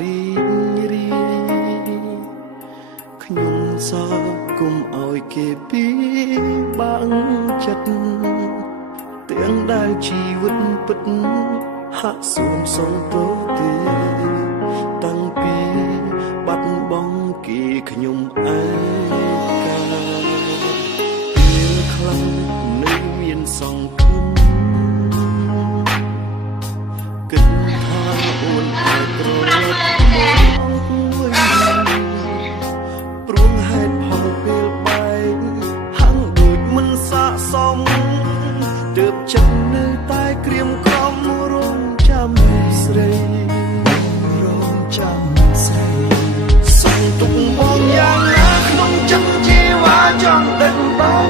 រីងរីខ្ញុំសើគុំឲ្យគេពីបាំងចិត្តទាំងដែលជីវិតពិតហាក់សូន្យសំទោសទេតាំងពីបាត់បង់គេខ្ញុំឯកាពេលខ្លាំងនៅមានសង្ឃឹមគិតថាអូនអាចប្រឡប់មកវិញព្រោះហេតុផលពេលបែកហាំងដូចមិនស័ក្តិសមទើបចិត្តនៅតែក្រៀមក្រំរងចាំស្រីរងចាំស្រីសងទុកបងយ៉ាងណាក្នុងចិត្តជីវ៉ាចង់ដឹងបង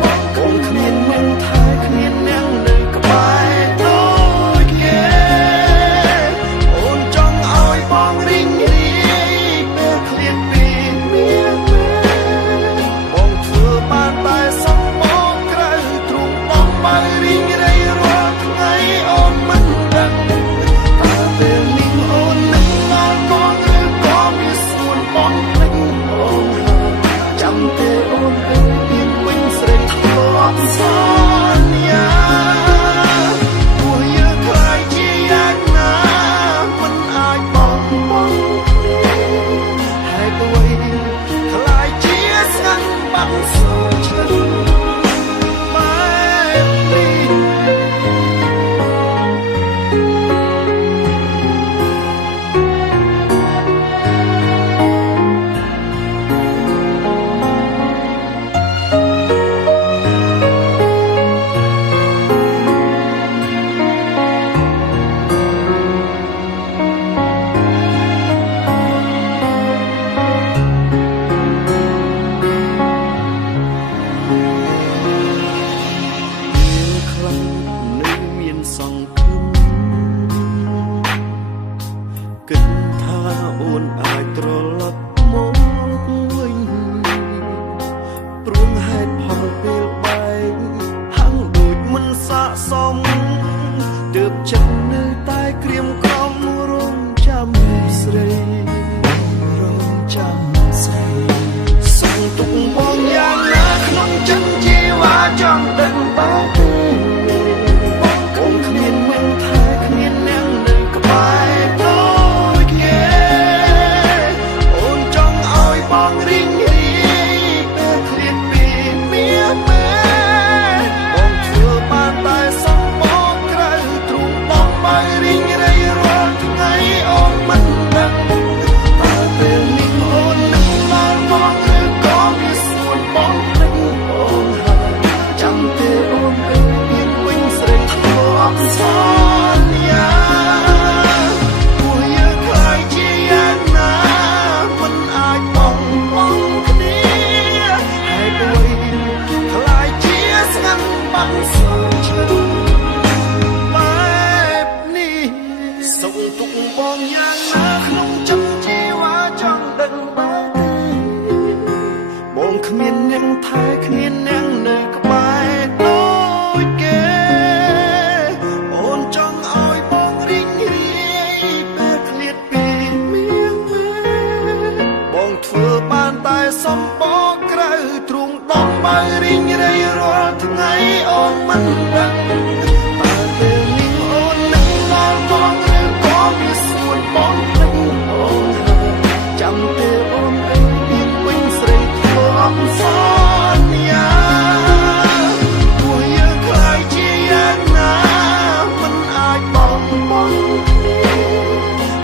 បងគ្មាននឹងថែគ្មាននឹងនៅក្បែរដូចគេអូនចង់ឲ្យបងរីងរាយពេលឃ្លាតពីមានបងធ្វើបានតែសំបងក្រៅទ្រូងបងបើរីងរាយរាល់ថ្ងៃអូនមិនដឹងតើពេលនេះអូននឹងដល់បងឬក៏មានស្រួលបងភ្លេចអូនចាំទេអូនអើយមានវិញស្រីធ្លាប់សន្យាព្រោះយើងខ្លាចជាយ៉ាងណាមិនអាចបងគ្នាហេតុអ្វីខ្លាចជាស្ងាត់បាត់សូរចិត្តបែបនេះសង្ឃឹមគិតថាអូនអាចត្រឡប់មកវិញព្រោះហេតុផលពេលបែកហាំងដូចមិនស័ក្តិសមទើបចិត្តនៅតែក្រៀមក្រំរងចាំស្រីរងចាំស្រីសងទុកបងយ៉ាងណាក្នុងចិត្តជីវ៉ាចង់ដឹងបងគ្មាននឹងថែគ្មាននឹងនៅក្បែរដូចគេអូនចង់ឲ្យបងរីងរាយពេលឃ្លាតពីមានបងធ្វើបានតែសំបងក្រៅទ្រូងបងបើរីងរាយរាល់ថ្ងៃអូនមិនដឹងតើពេលនេះអូននឹងដល់បងឬក៏មានស្រួលបងភ្លេចអូនហើយចាំទេអូនអើយមានវិញស្រីធ្លាប់សន្យាព្រោះយើងខ្លាចជាយ៉ាងណាមិនអាចបងគ្នាហេតុអ្វីខ្លាចជាស្ងាត់បាត់សូរចិត្តបែបនេះសុំទុកបងយ៉ាងណាក្នុងចិត្តជីវ៉ាចង់ដឹងបងបងគ្មាននឹងថែគ្មាននឹងនៅក្បែរដូចគេអូនចង់ឲ្យបងរីងរាយពេលឃ្លាតពីមានបងធ្វើបានតែសំបងក្រៅទ្រូងបងបើរីងរាយរាល់ថ្ងៃអូនមិនដឹងតើពេលនេះអូននឹងដល់បងឬក៏មានស្រួលបងភ្លេចអូនហើយចាំទេអូនអើយមានវិញស្រីធ្លាប់សន្យាព្រោះយើងខ្លាចជាយ៉ាងណាមិនអាចបងគ្នា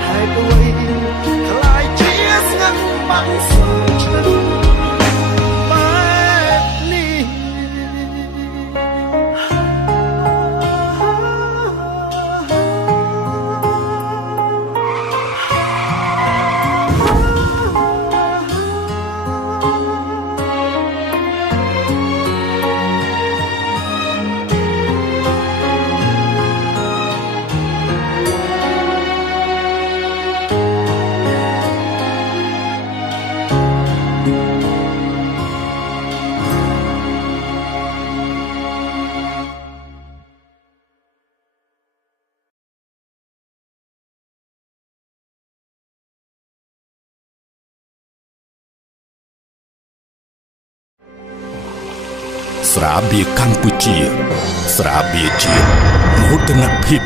ហេតុអ្វីខ្លាចជាស្ងាត់បាត់សូរចិត្តបែបនេះ Hãy subscribe cho kênh Ghiền Mì Gõ để không bỏ lỡ ស្រាបៀរកម្ពុជាស្រាបៀរជាតិមោទនភាព